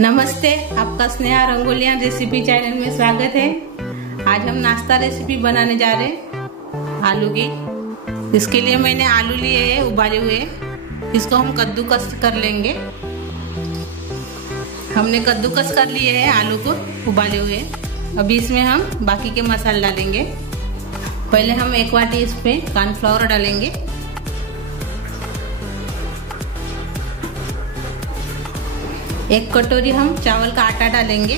नमस्ते, आपका Sneha रंगोलियां recipe channel में स्वागत है। आज हम नाश्ता रेसिपी बनाने जा रहे हैं आलू की। इसके लिए मैंने आलू लिए हैं उबाले हुए, इसको हम कद्दूकस कर लेंगे। हमने कद्दूकस कर लिए हैं आलू को उबाले हुए। अभी इसमें हम बाकी के मसाले डालेंगे। पहले हम 1 वाटी इसमें कॉर्नफ्लावर डालेंगे। एक कटोरी हम चावल का आटा डालेंगे।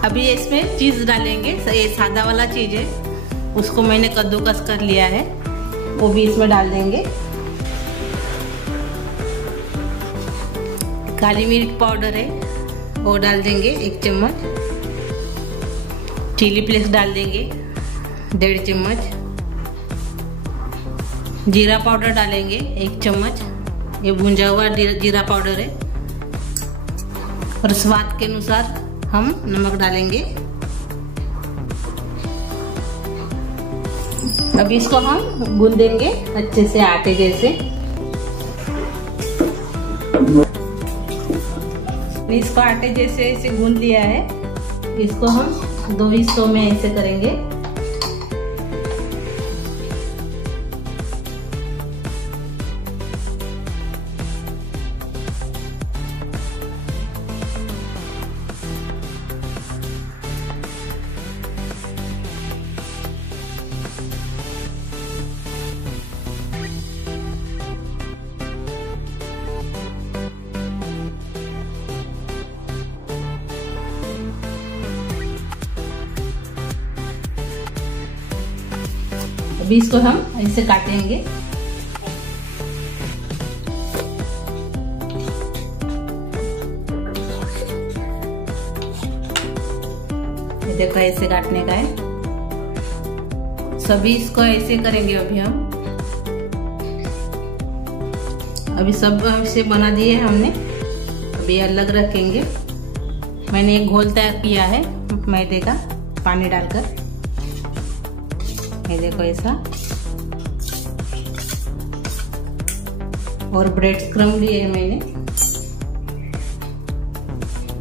अभी इसमें चीज डालेंगे, ये सादा वाला चीज है, उसको मैंने कद्दूकस कर लिया है, वो भी इसमें डाल देंगे। काली मिर्च पाउडर है, वो डाल देंगे 1 चम्मच। चिली फ्लेक्स डाल देंगे 1.5 चम्मच। जीरा पाउडर डालेंगे 1 चम्मच, ये भुंजा हुआ जीरा पाउडर है। और स्वाद के अनुसार हम नमक डालेंगे। अभी इसको हम गूंदेंगे अच्छे से आटे जैसे। इसको आटे जैसे ऐसे गूंद लिया है। इसको हम 2 हिस्सों में ऐसे करेंगे। अभी इसको हम ऐसे काटेंगे। ये देखो ऐसे काटने का है। सभी इसको ऐसे करेंगे। अभी सब ऐसे बना दिए हमने। अभी अलग रखेंगे। मैंने एक घोल तैयार किया है मैदे का, पानी डालकर। ये देखो ऐसा। और ब्रेड क्रम्ब लिए है मैंने।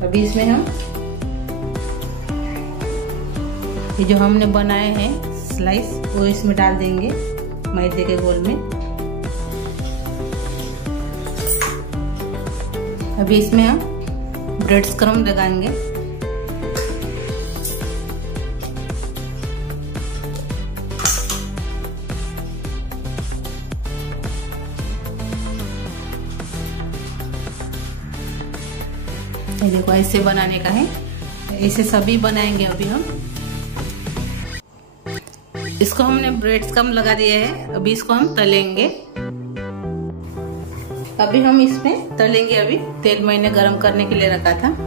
अभी इसमें हम ये जो हमने बनाए हैं स्लाइस, वो इसमें डाल देंगे मैदे के घोल में। अभी इसमें हम ब्रेड क्रम्ब लगाएंगे। ये देखो ऐसे बनाने का है। ऐसे सभी बनाएंगे। अभी हम इसको हमने ब्रेड क्रम्ब लगा दिए है। अभी इसको हम तलेंगे। अभी हम इसमें तलेंगे। अभी तेल मैंने गरम करने के लिए रखा था।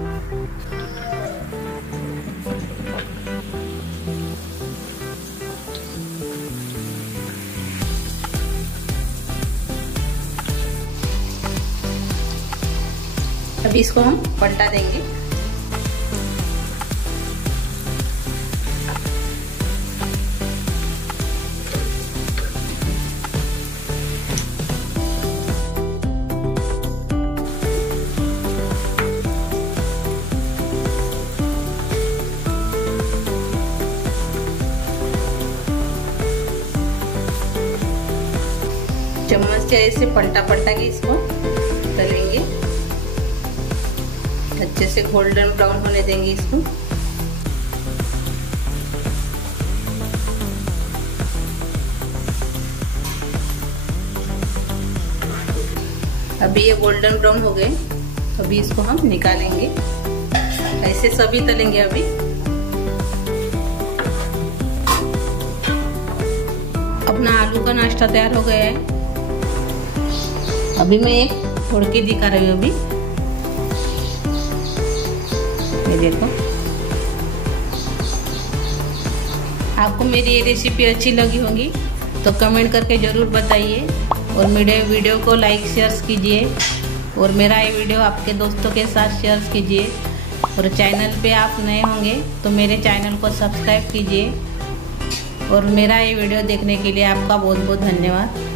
अभी इसको हम पलटा देंगे। चम्मच से ऐसे पलटा के इसको तलेंगे। अच्छे से गोल्डन ब्राउन होने देंगे इसको। अभी ये गोल्डन ब्राउन हो गए। अभी इसको हम निकालेंगे। ऐसे सभी तलेंगे। अभी अपना आलू का नाश्ता तैयार हो गया है। अभी मैं एक फोड़ के दिखा रही हूँ। अभी ये देखो। आपको मेरी ये रेसिपी अच्छी लगी होगी तो कमेंट करके जरूर बताइए। और मेरे वीडियो को लाइक शेयर कीजिए। और मेरा ये वीडियो आपके दोस्तों के साथ शेयर कीजिए। और चैनल पे आप नए होंगे तो मेरे चैनल को सब्सक्राइब कीजिए। और मेरा ये वीडियो देखने के लिए आपका बहुत बहुत धन्यवाद।